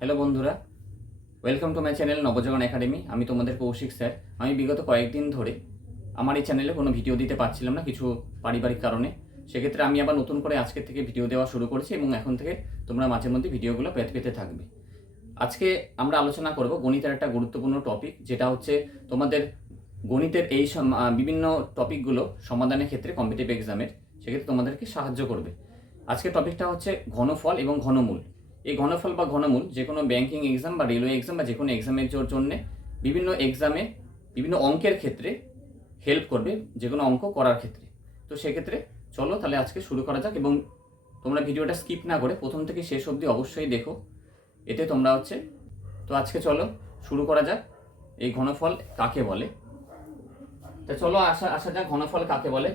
Hello বন্ধুরা, welcome to my channel Nabajagan academy. আমি তোমাদের কৌশিক স্যার। আমি বিগত কয়েকদিন ধরে আমার এই চ্যানেলে কোনো ভিডিও দিতে পারছিলাম না কিছু পারিবারিক কারণে। সেক্ষেত্রে আমি আবার নতুন করে আজকের থেকে ভিডিও দেওয়া শুরু করেছি এবং এখন থেকে তোমরা মাঝে মধ্যে ভিডিওগুলো পেতে থাকবে। আজকে আমরা আলোচনা করব গণিতের একটা গুরুত্বপূর্ণ টপিক, যেটা হচ্ছে তোমাদের গণিতের এই বিভিন্ন টপিকগুলো সমাধানের ক্ষেত্রে কম্পিটিটিভ এক্সামের সেক্ষেত্রে তোমাদেরকে সাহায্য করবে। আজকের টপিকটা হচ্ছে ঘনফল এবং ঘনমূল। এই ঘনফল বা ঘনমূল যে কোনো ব্যাংকিং এক্সাম বা রেলওয়ে এক্সাম বা যে কোনো এক্সামের জন্য বিভিন্ন এক্সামে বিভিন্ন অঙ্কের ক্ষেত্রে হেল্প করবে, যে কোনো অঙ্ক করার ক্ষেত্রে। তো সেক্ষেত্রে চলো তাহলে আজকে শুরু করা যাক, এবং তোমরা ভিডিওটা স্কিপ না করে প্রথম থেকে শেষ অবধি অবশ্যই দেখো, এতে তোমরা তো আজকে চলো শুরু করা যাক। এই ঘনফল কাকে বলে? তা চলো আসা যাক ঘনফল কাকে বলে।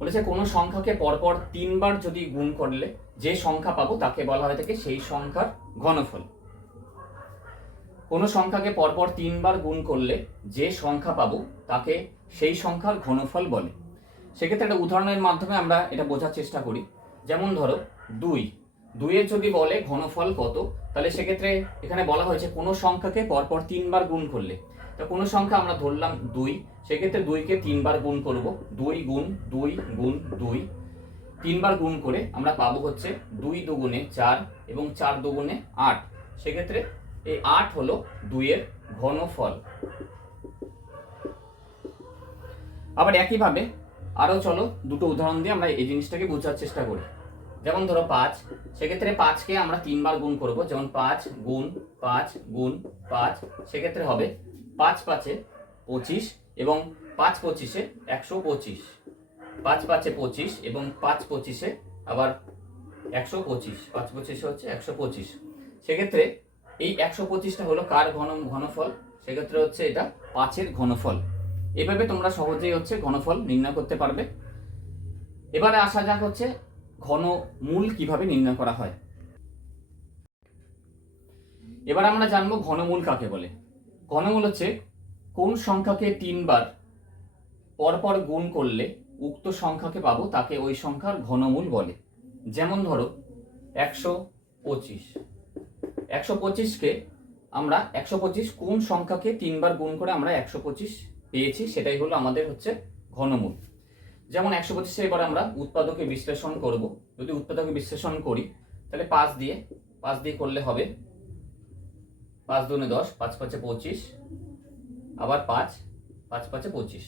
বলেছে কোনো সংখ্যাকে পরপর 3 বার যদি গুণ করলে যে সংখ্যা পাবো তাকে বলা হয়ে থাকে সেই সংখ্যার ঘনফল। কোনো সংখ্যাকে পরপর 3 বার গুণ করলে যে সংখ্যা পাবো তাকে সেই সংখ্যার ঘনফল বলে। সেক্ষেত্রে একটা উদাহরণের মাধ্যমে আমরা এটা বোঝার চেষ্টা করি। যেমন ধরো 2 যদি বলে ঘনফল কত, তাহলে সেক্ষেত্রে এখানে বলা হয়েছে কোনো সংখ্যাকে পরপর 3 বার গুণ করলে। তো কোনো সংখ্যা আমরা ধরলাম 2, সেক্ষেত্রে 2কে 3 বার গুণ করব। 2 গুণ 2 গুণ 2, 3 বার গুণ করে আমরা পাবো হচ্ছে 2 দুগুণে 4 এবং 4 দুগুণে 8। সেক্ষেত্রে এই 8 হলো 2 এর ঘনফল। আবার একইভাবে আরও চলো দুটো উদাহরণ দিয়ে আমরা এই জিনিসটাকে বোঝার চেষ্টা করি। যেমন ধরো 5, সেক্ষেত্রে 5কে আমরা 3 বার গুণ করব। যেমন 5 গুণ 5 গুণ 5, সেক্ষেত্রে হবে 5 5 25 এবং 5 25 125। 5 5 25 এবং 5 25 আবার 125। 5 25 হচ্ছে 125। সেক্ষেত্রে এই 125টা হলো কার ঘনফল? সেক্ষেত্রে হচ্ছে এটা 5-এর ঘনফল। এভাবে তোমরা সহজেই ঘনফল নির্ণয় করতে পারবে। এবারে আসা যাক ঘনমূল কিভাবে নির্ণয় করা হয়। এবার আমরা জানবো ঘনমূল কাকে বলে। ঘনমূল হচ্ছে কোন সংখ্যাকে 3 বার পরপর গুণ করলে উক্ত সংখ্যাকে পাবো তাকে ওই সংখ্যার ঘনমূল বলে। যেমন ধরো 125। 125কে আমরা 125 কোন সংখ্যাকে 3 বার গুণ করে আমরা 125 পেয়েছি, সেটাই হলো আমাদের ঘনমূল। যেমন 125 এবার আমরা উৎপাদকে বিশ্লেষণ করব। যদি উৎপাদকে বিশ্লেষণ করি তাহলে 5 দিয়ে করলে হবে 5 দুগুণে 10, 5 5 25, আবার 5 5 5 25।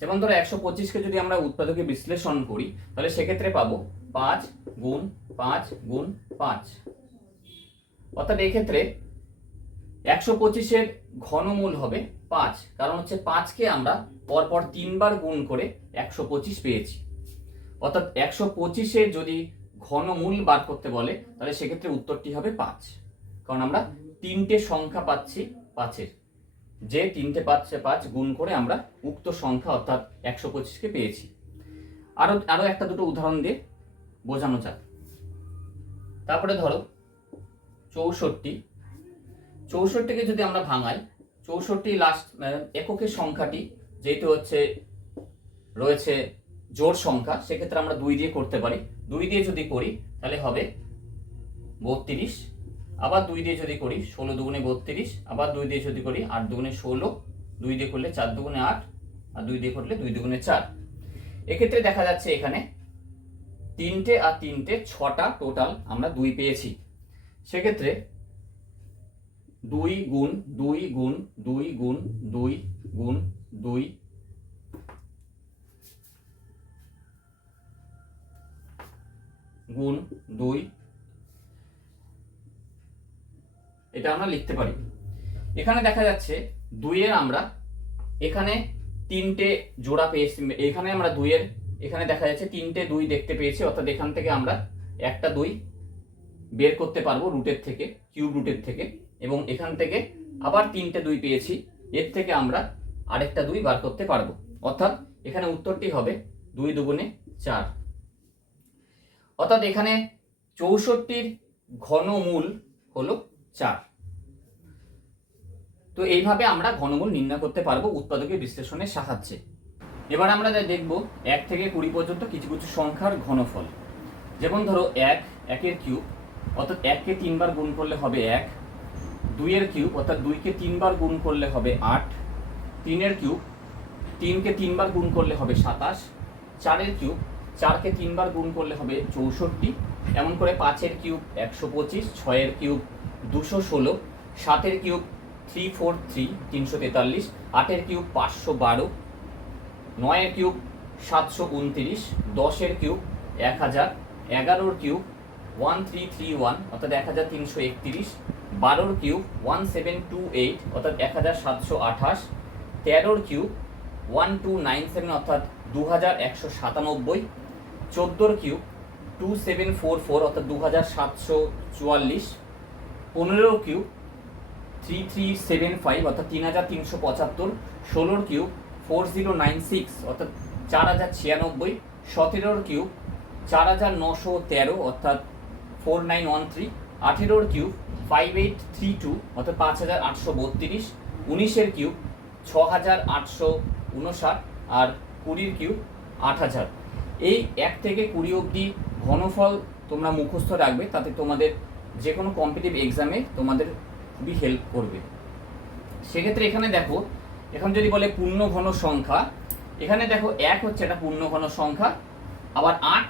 যেমন ধরো 125কে যদি আমরা উৎপাদকে বিশ্লেষণ করি তাহলে সেক্ষেত্রে পাবো 5 গুণ 5 গুণ 5। অর্থাৎ এই ক্ষেত্রে 125-এর ঘনমূল হবে 5, কারণ 5কে আমরা পরপর 3 বার গুণ করে 125 পেয়েছি। অর্থাৎ 125-এর যদি ঘনমূল বার করতে বলে তাহলে সেক্ষেত্রে উত্তরটি হবে 5, কারণ আমরা 3টে সংখ্যা পাচ্ছি 5-এর, যে 3টে পাচ্ছে 5 গুণ করে আমরা উক্ত সংখ্যা অর্থাৎ 125কে পেয়েছি। আরো একটা দুটো উদাহরণ দিয়ে বোঝানো যাক। তারপরে ধরো 64কে যদি আমরা ভাঙাই, 64 লাস্ট এককের সংখ্যাটি যেহেতু রয়েছে জোড় সংখ্যা, সেক্ষেত্রে আমরা 2 দিয়ে করতে পারি। 2 দিয়ে যদি করি তাহলে হবে 32, আবার 2 দিয়ে যদি করি 16 দুগুণে 32, আবার 2 দিয়ে যদি করি 8 দুগুণে 16, 2 দিয়ে করলে 4 দুগুণে 8, আর 2 দিয়ে করলে 2 দুগুণে 4। এক্ষেত্রে দেখা যাচ্ছে এখানে 3টে আর 3টে 6টা টোটাল আমরা 2 পেয়েছি। সেক্ষেত্রে 2 গুণ 2 গুণ 2 গুণ 2 গুণ 2 গুণ 2, এটা আমরা লিখতে পারি। এখানে দেখা যাচ্ছে 2-এর আমরা এখানে 3টে জোড়া পেয়েছি। এখানে আমরা 2-এর এখানে দেখা যাচ্ছে 3টে 2 দেখতে পেয়েছি। অর্থাৎ এখান থেকে আমরা একটা 2 বের করতে পারবো রুটের থেকে, কিউব রুটের থেকে, এবং এখান থেকে আবার 3টে 2 পেয়েছি, এর থেকে আমরা আরেকটা 2 বার করতে পারবো। অর্থাৎ এখানে উত্তরটি হবে 2 দুগুণে 4। অর্থাৎ এখানে 64-র ঘনমূল হলো 4। তো এইভাবে আমরা ঘনমূল নির্ণয় করতে পারবো উৎপাদকের বিশ্লেষণের সাহায্যে। এবার আমরা দেখব 1 থেকে 20 পর্যন্ত কিছু কিছু সংখ্যার ঘনফল। যেমন ধরো 1, 1-এর কিউব, অর্থাৎ 1কে 3 বার গুণ করলে হবে 1, 2 এর কিউব অর্থাৎ 2কে 3 বার গুণ করলে হবে 8, 3-এর কিউব 3কে 3 বার গুণ করলে হবে 27, 4-এর কিউব 4কে 3 বার গুণ করলে হবে 64, এমন করে 5-এর কিউব 125, 6-এর কিউব 216, 7-এর কিউব 343 343, 8-এর কিউব 512, 9-এর কিউব 729, 10-এর কিউব 1000, 11-ওর কিউব 1331 অর্থাৎ 1331, 12-ওর কিউব 1728 অর্থাৎ 1728, 13-ওর কিউব 1297 অর্থাৎ 2197, 14-ওর কিউব 2744 অর্থাৎ 2744, 15-ওর কিউব 3375 অর্থাৎ 3375, 16-ওর কিউব 4096 অর্থাৎ 4096, 17-ওর কিউব 4913 অর্থাৎ 4913, 18-ওর কিউব 5832 অর্থাৎ 5832, 19-এর কিউব 6859 আর 20-র কিউব 8000। এই 1 থেকে 20 অবধি ঘনফল তোমরা মুখস্থ রাখবে, তাতে তোমাদের যে কোনো কম্পিটিটিভ এক্সামে তোমাদের খুবই হেল্প করবে। সেক্ষেত্রে এখানে দেখো, এখন যদি বলে পূর্ণ ঘন সংখ্যা, এখানে দেখো 1 হচ্ছে একটা পূর্ণ ঘন সংখ্যা, আবার 8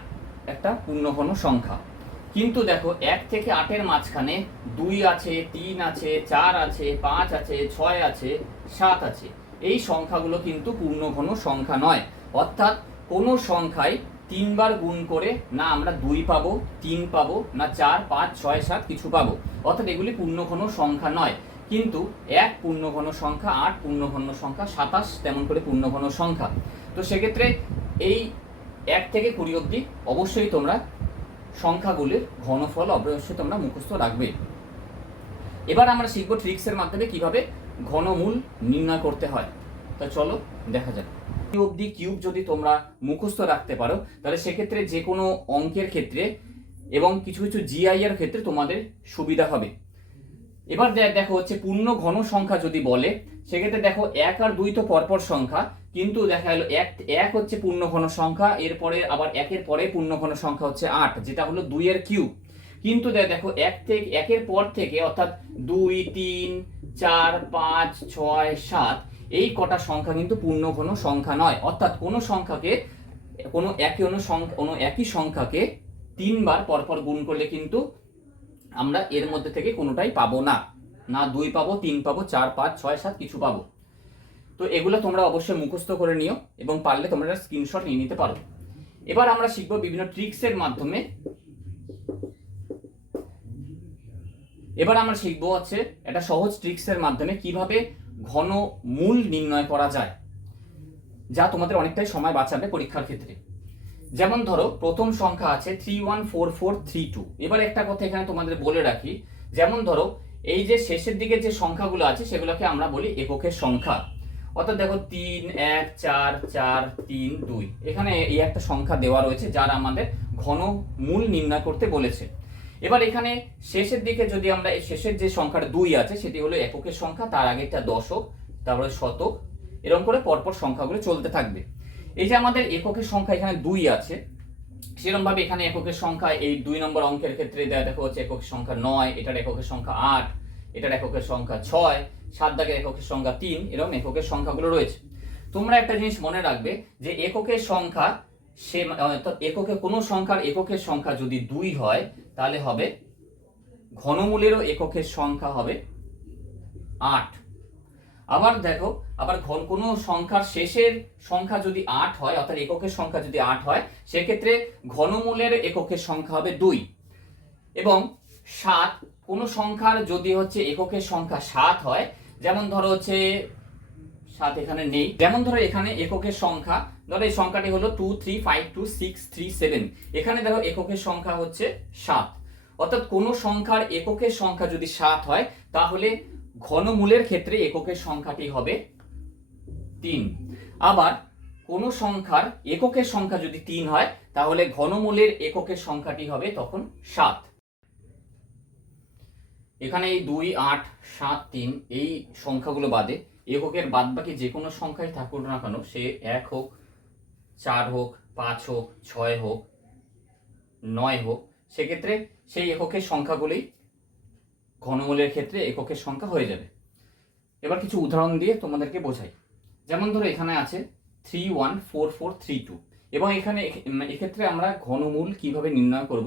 একটা পূর্ণ ঘন সংখ্যা। কিন্তু দেখো 1 থেকে 8-এর মাঝখানে 2 আছে, 3 আছে, 4 আছে, 5 আছে, 6 আছে, 7 আছে। এই সংখ্যাগুলো কিন্তু পূর্ণ ঘন সংখ্যা নয়। অর্থাৎ কোনো সংখ্যায় 3 বার গুণ করে না আমরা 2 পাবো, 3 পাবো, না 4, 5, 6, 7 কিছু পাবো। অর্থাৎ এগুলি পূর্ণ ঘন সংখ্যা নয়। কিন্তু 1 পূর্ণ ঘন সংখ্যা, 8 পূর্ণ ঘন সংখ্যা, 27 তেমন করে পূর্ণ ঘন সংখ্যা। তো সেক্ষেত্রে এই 1 থেকে 20 অবধি অবশ্যই তোমরা সংখ্যাগুলির ঘনফল অবশ্যই তোমরা মুখস্থ রাখবে। এবার আমরা শিখব ট্রিক্সের মাধ্যমে কিভাবে ঘনমূল নির্ণয় করতে হয়। তা চলো দেখা যাক। অবধি কিউব যদি তোমরা মুখস্থ রাখতে পারো, তাহলে সেক্ষেত্রে যে কোনো অঙ্কের ক্ষেত্রে এবং কিছু কিছু জিআই এর ক্ষেত্রে তোমাদের সুবিধা হবে। এবার দেখো হচ্ছে পূর্ণ ঘন সংখ্যা যদি বলে, সেক্ষেত্রে দেখো 1 আর 2 তো পরপর সংখ্যা, কিন্তু দেখা গেল 1 হচ্ছে পূর্ণ ঘন সংখ্যা, এরপরে আবার 1-এর পরে পূর্ণ ঘন সংখ্যা হচ্ছে 8, যেটা হলো 2-এর কিউব। কিন্তু দেখো 1-এর পর থেকে অর্থাৎ 2, 3, 4, 5, 6, 7 এই কটা সংখ্যা কিন্তু পূর্ণ ঘন সংখ্যা নয়। অর্থাৎ কোনো সংখ্যাকে কোনো একই সংখ্যাকে 3 বার পরপর গুণ করলে কিন্তু আমরা এর মধ্যে থেকে কোনোটাই পাবো না, না 2 পাবো, 3 পাবো, 4, 5, 6, 7 কিছু পাবো। তো এগুলো তোমরা অবশ্যই মুখস্থ করে নিও এবং পারলে তোমরা স্ক্রিনশট নিয়ে নিতে পারো। এবার আমরা শিখবো বিভিন্ন ট্রিক্সের মাধ্যমে। এবার আমরা শিখবো হচ্ছে একটা সহজ ট্রিক্সের মাধ্যমে কিভাবে ঘনমূল নির্ণয় করা যায়, যা তোমাদের অনেকটাই সময় বাঁচাবে পরীক্ষার ক্ষেত্রে। যেমন ধরো প্রথম সংখ্যা আছে 314432। এবার একটা কথা এখানে তোমাদের বলে রাখি, যেমন ধরো এই যে শেষের দিকে যে সংখ্যাগুলো আছে সেগুলোকে আমরা বলি এককের সংখ্যা। অর্থাৎ দেখো 3, 1, 4, 4, 3, 2 এখানে এই একটা সংখ্যা দেওয়া রয়েছে যার আমাদের ঘনমূল নির্ণয় করতে বলেছে। এবার এখানে শেষের দিকে যদি আমরা এই শেষের যে সংখ্যাটা 2 আছে সেটি হলো এককের সংখ্যা, তার আগে একটা দশক, তারপরে শতক, এরকম করে পরপর সংখ্যাগুলো চলতে থাকবে। এই যে আমাদের এককের সংখ্যা এখানে 2 আছে, সেরকম ভাবে এখানে এককের সংখ্যা এই 2 নম্বর অঙ্কের ক্ষেত্রে দেখো হচ্ছে এককের সংখ্যা 9, এটার এককের সংখ্যা 8, এটার এককের সংখ্যা 6, 7 দাগের এককের সংখ্যা 3, এরকম এককের সংখ্যাগুলো রয়েছে। তোমরা একটা জিনিস মনে রাখবে যে এককের সংখ্যা অর্থাৎ এককে কোনো সংখ্যার এককের সংখ্যা যদি 2 হয় তাহলে হবে ঘনমূলেরও এককের সংখ্যা হবে 8। আবার দেখো, আবার কোনো সংখ্যার শেষের সংখ্যা যদি 8 হয় অর্থাৎ এককের সংখ্যা যদি 8 হয়, সেক্ষেত্রে ঘনমূলের এককের সংখ্যা হবে 2। এবং 7, কোনো সংখ্যার যদি হচ্ছে এককের সংখ্যা 7 হয়, যেমন ধরো হচ্ছে 7 এখানে নেই, যেমন ধরো এখানে এককের সংখ্যা, ধরো এই সংখ্যাটি হলো 2352637, এখানে দেখো এককের সংখ্যা হচ্ছে 7। অর্থাৎ কোনো সংখ্যার এককের সংখ্যা যদি 7 হয় তাহলে ঘনমূলের ক্ষেত্রে এককের সংখ্যাটি হবে 3। আবার কোনো সংখ্যার এককের সংখ্যা যদি 3 হয় তাহলে ঘনমূলের এককের সংখ্যাটি হবে তখন 7। এখানে এই 2, 8, 7, 3 এই সংখ্যাগুলো বাদে এককের বাদবাকি যে কোনো সংখ্যাই থাকুক না কেন, সে 1 হোক, 4 হোক, 5 হোক, 6 হোক, 9 হোক, সেক্ষেত্রে সেই এককের সংখ্যাগুলি ঘনমূলের ক্ষেত্রে এককের সংখ্যা হয়ে যাবে। এবার কিছু উদাহরণ দিয়ে তোমাদেরকে বোঝাই। যেমন ধরো এখানে আছে 314432 এবং এক্ষেত্রে আমরা ঘনমূল কিভাবে নির্ণয় করব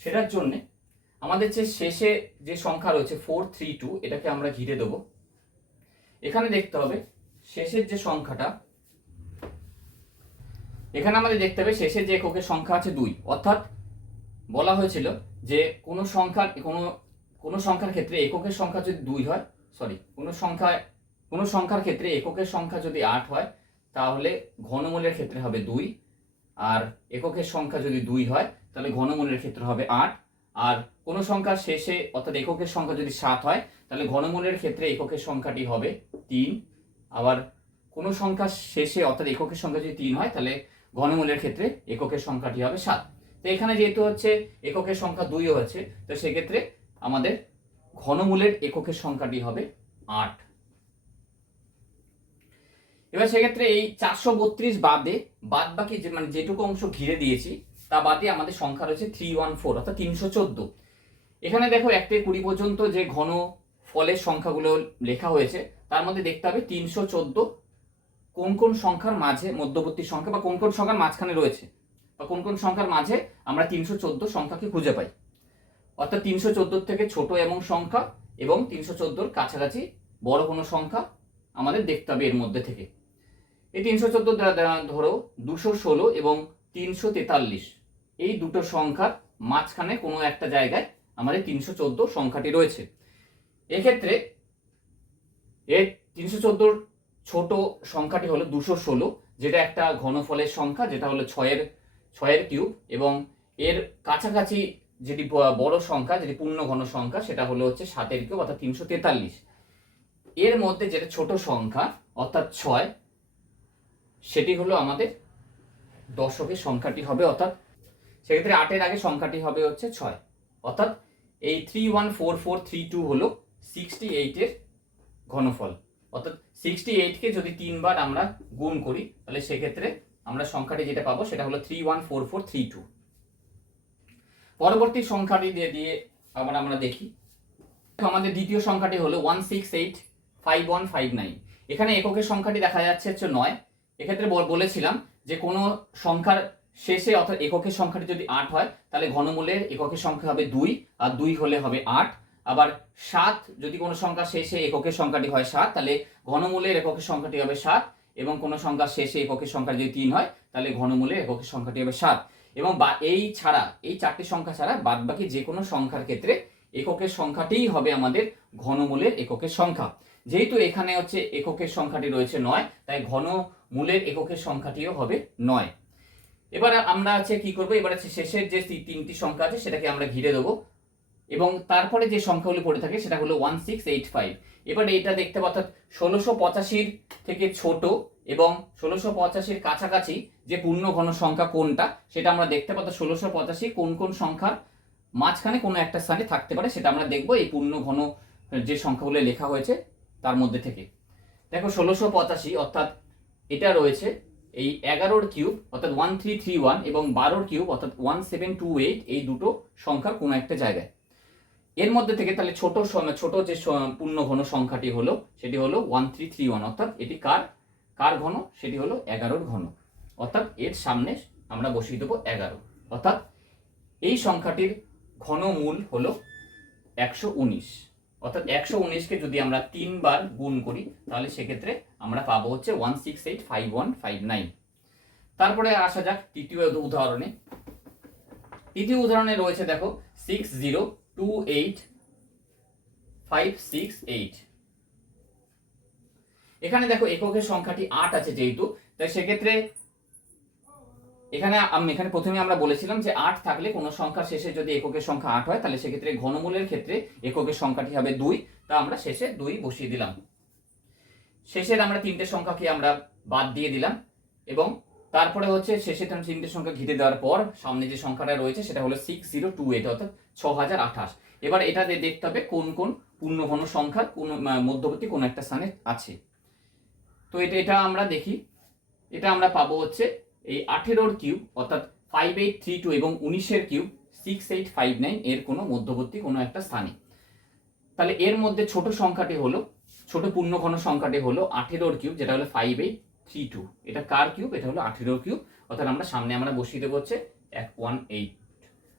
সেটার জন্যে আমাদের যে শেষে যে সংখ্যা রয়েছে 432 এটাকে আমরা ঘিরে দেবো। এখানে দেখতে হবে শেষের যে সংখ্যাটা, এখানে আমাদের দেখতে হবে শেষের যে এককের সংখ্যা আছে 2, অর্থাৎ বলা হয়েছিল যে কোনো সংখ্যার ক্ষেত্রে এককের সংখ্যা যদি 2 হয়, কোনো সংখ্যার ক্ষেত্রে এককের সংখ্যা যদি 8 হয় তাহলে ঘনমূলের ক্ষেত্রে হবে 2, আর এককের সংখ্যা যদি 2 হয় তাহলে ঘনমূলের ক্ষেত্রে হবে 8। আর কোনো সংখ্যার শেষে অর্থাৎ এককের সংখ্যা যদি 7 হয় তাহলে ঘনমূলের ক্ষেত্রে এককের সংখ্যাটি হবে 3। আবার কোনো সংখ্যার শেষে অর্থাৎ এককের সংখ্যা যদি 3 হয় তাহলে ঘনমূলের ক্ষেত্রে এককের সংখ্যাটি হবে 7। তো এখানে যেহেতু হচ্ছে এককের সংখ্যা 2 হচ্ছে, তো সেক্ষেত্রে আমাদের ঘনমূলের এককের সংখ্যাটি হবে 8। এবার সেক্ষেত্রে এই 432 বাদ বাকি যেটুকু অংশ ঘিরে দিয়েছি তা বাদে আমাদের সংখ্যা রয়েছে 314 অর্থাৎ 314। এখানে দেখো 1 থেকে 20 পর্যন্ত যে ঘন ফলের সংখ্যাগুলো লেখা হয়েছে তার মধ্যে দেখতে হবে 314 কোন কোন সংখ্যার মাঝে মধ্যবর্তী সংখ্যা বা কোন কোন সংখ্যার মাঝখানে রয়েছে বা কোন কোন সংখ্যার মাঝে আমরা 314 সংখ্যাকে খুঁজে পাই। অর্থাৎ 314 থেকে ছোট এবং সংখ্যা এবং 314 কাছাকাছি বড় কোনো সংখ্যা আমাদের দেখতে হবে এর মধ্যে থেকে। এই 314 ধরো 216 এবং 343 এই দুটো সংখ্যার মাঝখানে কোনো একটা জায়গায় আমাদের 314 সংখ্যাটি রয়েছে। এক্ষেত্রে এর 314 ছোট সংখ্যাটি হলো 216, যেটা একটা ঘনফলের সংখ্যা, যেটা হলো 6 এর কিউব, এবং এর কাছাকাছি যেটি বড় সংখ্যা যেটি পূর্ণ ঘন সংখ্যা সেটা হলো হচ্ছে 7 এর কিউব অর্থাৎ 343। এর মধ্যে যেটা ছোট সংখ্যা অর্থাৎ 6 সেটি হলো আমাদের দশকের সংখ্যাটি হবে, অর্থাৎ সেক্ষেত্রে 8 এর আগে সংখ্যাটি হবে হচ্ছে 6। অর্থাৎ এই 314432 হলো 68 এর ঘনফল। অর্থাৎ 68 কে যদি 3 বার আমরা গুণ করি তাহলে সেক্ষেত্রে আমরা সংখ্যাটি যেটা পাবো সেটা হলো 314432। পরবর্তী সংখ্যাটি দিয়ে আবার আমরা দেখি। আমাদের দ্বিতীয় সংখ্যাটি হলো 1685159। এখানে এককের সংখ্যাটি দেখা যাচ্ছে হচ্ছে 9। এক্ষেত্রে বলেছিলাম যে কোনো সংখ্যার শেষে অর্থাৎ এককের সংখ্যাটি যদি 8 হয় তাহলে ঘনমূলের এককের সংখ্যা হবে 2, আর 2 হলে হবে 8। আবার 7 যদি কোনো সংখ্যার শেষে এককের সংখ্যাটি হয় 7 তাহলে ঘনমূলের এককের সংখ্যাটি হবে 7, এবং কোনো সংখ্যার শেষে এককের সংখ্যা যদি 3 হয় তাহলে ঘনমূলের এককের সংখ্যাটি হবে 7। এবং এই 4টি সংখ্যা ছাড়া বাদবাকি যে কোনো সংখ্যার ক্ষেত্রে এককের সংখ্যাটিই হবে আমাদের ঘনমূলের এককের সংখ্যা। যেহেতু এখানে হচ্ছে এককের সংখ্যাটি রয়েছে 9, তাই ঘনমূলের এককের সংখ্যাটিও হবে 9। এবার আমরা আছে কি করব, এবার আছে শেষের যে 3টি সংখ্যা আছে সেটাকে আমরা ঘিরে দেবো, এবং তারপরে যে সংখ্যাগুলো পড়ে থাকে সেটা হলো 1685। এবার এটা দেখতে পাবো অর্থাৎ 1685 থেকে ছোট এবং 1685 কাছাকাছি যে পূর্ণ ঘন সংখ্যা কোনটা সেটা আমরা দেখতে পাবো। 1685 কোন কোন সংখ্যার মাঝখানে কোনো একটা স্থানে থাকতে পারে সেটা আমরা দেখব এই পূর্ণ ঘন যে সংখ্যাগুলো লেখা হয়েছে তার মধ্যে থেকে। দেখো 1685 অর্থাৎ এটা রয়েছে এই 11 কিউব অর্থাৎ 1331 এবং 12 কিউব অর্থাৎ 1728 এই দুটো সংখ্যার কোনো একটা জায়গায়। এর মধ্যে থেকে তাহলে ছোট যে পূর্ণ ঘন সংখ্যাটি হলো সেটি হলো 1331, অর্থাৎ এটি কার ঘন, সেটি হলো 11 ঘন, অর্থাৎ এর সামনে আমরা বসিয়ে দেবো 11। অর্থাৎ এই সংখ্যাটির ঘনমূল হলো 119। অর্থাৎ 119কে যদি আমরা 3 বার গুণ করি তাহলে সেক্ষেত্রে আমরা পাবো হচ্ছে 1685159। তারপরে আসা যাক তৃতীয় উদাহরণে। তৃতীয় উদাহরণে রয়েছে দেখো 6028568। এখানে দেখো এককের সংখ্যাটি 8 আছে যেহেতু, তাই সেক্ষেত্রে এখানে প্রথমে আমরা বলেছিলাম যে 8 থাকলে কোনো সংখ্যার শেষে যদি এককের সংখ্যা 8 হয় তাহলে সেক্ষেত্রে ঘনমূলের ক্ষেত্রে এককের সংখ্যাটি হবে 2, তা আমরা শেষে 2 বসিয়ে দিলাম। শেষের আমরা 3টে সংখ্যাকে আমরা বাদ দিয়ে দিলাম, এবং তারপরে হচ্ছে শেষে 3টে সংখ্যা ঘিরে দেওয়ার পর সামনে যে সংখ্যাটা রয়েছে সেটা হলো 6028 অর্থাৎ 6028। এবার এটা দেখতে হবে কোন কোন পূর্ণ ঘন সংখ্যার কোন মধ্যবর্তী কোন একটা স্থানে আছে। তো এটা আমরা দেখি। এটা আমরা পাবো হচ্ছে এই 18 কিউব অর্থাৎ 5832 এবং 19 কিউব 6859 এর কোনো মধ্যবর্তী কোনো একটা স্থানে। তাহলে এর মধ্যে ছোট সংখ্যাটি হলো, ছোট পূর্ণঘন সংখ্যাটি হলো 18 কিউব, যেটা হলো 5832। এটা কার কিউব? এটা হলো 18 কিউব। অর্থাৎ আমরা সামনে আমরা বসিয়ে দেবো হচ্ছে 118,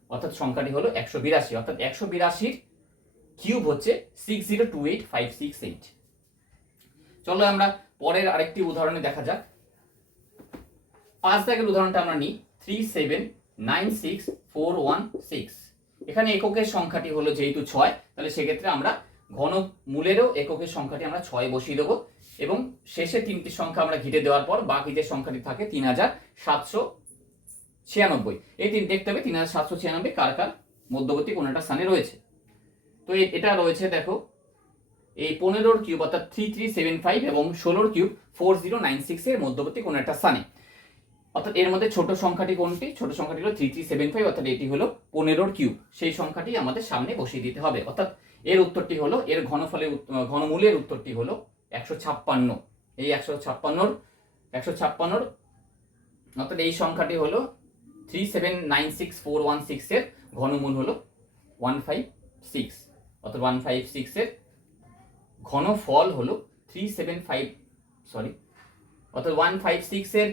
অর্থাৎ সংখ্যাটি হলো 182। অর্থাৎ 182 কিউব হচ্ছে 6028568। চলো আমরা পরের আরেকটি উদাহরণে দেখা যাক। 5 দাগের উদাহরণটা আমরা নিই। 3796416। এখানে এককের সংখ্যাটি হলো যেহেতু 6, তাহলে সেক্ষেত্রে আমরা ঘনমূলেরও এককের সংখ্যাটি আমরা 6 বসিয়ে দেবো এবং শেষে তিনটি সংখ্যা আমরা ঘিরে দেওয়ার পর বাকি যে সংখ্যাটি থাকে 3796। এই তিন দেখতে হবে 3796 কার কার মধ্যবর্তী কোন একটা স্থানে রয়েছে। তো এটা রয়েছে দেখো এই 15 কিউব অর্থাৎ 3375 এবং 16 কিউব 4096 এর মধ্যবর্তী কোন একটা স্থানে। অর্থাৎ এর মধ্যে ছোট সংখ্যাটি কোনটি? ছোট সংখ্যাটি হলো 3375, অর্থাৎ এটি হলো 15 কিউব। সেই সংখ্যাটি আমাদের সামনে বসিয়ে দিতে হবে। অর্থাৎ এর উত্তরটি হলো, এর ঘনমূলের উত্তরটি হলো 156। এই 156 অর্থাৎ এই সংখ্যাটি হলো 3796416 এর ঘনমূল হলো 156। অর্থাৎ 156 এর ঘনফল হলো 156 এর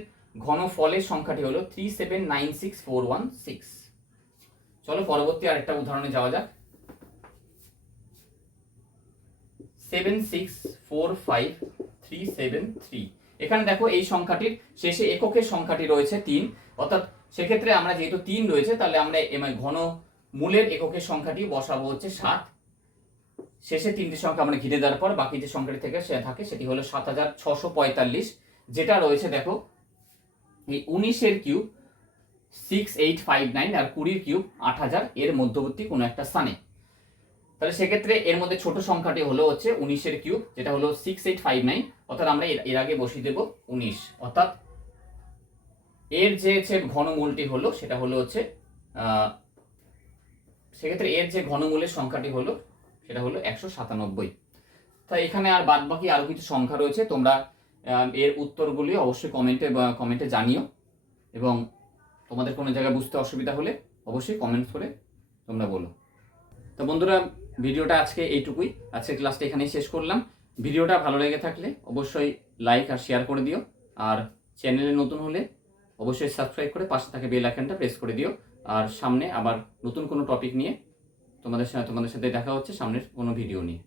ঘনফলের সংখ্যাটি হলো 3796416। চলো পরবর্তী আরেকটা উদাহরণে যাওয়া যাক। 7645373। এখানে দেখো এই সংখ্যাটির শেষে এককের সংখ্যাটি রয়েছে 3, অর্থাৎ সেক্ষেত্রে আমরা যেহেতু 3 রয়েছে তাহলে আমরা ঘনমূলের এককের সংখ্যাটি বসাবো হচ্ছে 7। শেষে তিনটি সংখ্যা আমরা ঘিরে দেওয়ার পর বাকি যে সংখ্যাটি থেকে থাকে সেটি হলো 7645, যেটা রয়েছে দেখো এই 19 এর কিউব 6859 আর 20 কিউব 8000 এর মধ্যবর্তী কোনো একটা স্থানে। তাহলে সেক্ষেত্রে এর মধ্যে ছোট সংখ্যাটি হলো হচ্ছে 19 এর কিউব, যেটা হলো 6859। অর্থাৎ আমরা এর আগে বসিয়ে দেব 19। অর্থাৎ এর যে ঘনমূলটি হলো সেটা হলো হচ্ছে সেক্ষেত্রে এর যে ঘনমূলের সংখ্যাটি হলো সেটা হলো 197। তাই এখানে আর বাদ বাকি আরো কিছু সংখ্যা রয়েছে, তোমরা এর উত্তরগুলি অবশ্যই কমেন্টে জানিও এবং তোমাদের কোনো জায়গায় বুঝতে অসুবিধা হলে অবশ্যই কমেন্টস করে তোমরা বলো। তো বন্ধুরা, ভিডিওটা আজকে এইটুকুই। আজকে ক্লাসটা এখানেই শেষ করলাম। ভিডিওটা ভালো লেগে থাকলে অবশ্যই লাইক আর শেয়ার করে দিও, আর চ্যানেলে নতুন হলে অবশ্যই সাবস্ক্রাইব করে পাশে থাকা বেল আইকনটা প্রেস করে দিও। আর সামনে আবার নতুন কোনো টপিক নিয়ে তোমাদের সাথে দেখা হচ্ছে সামনের কোনো ভিডিও নিয়ে।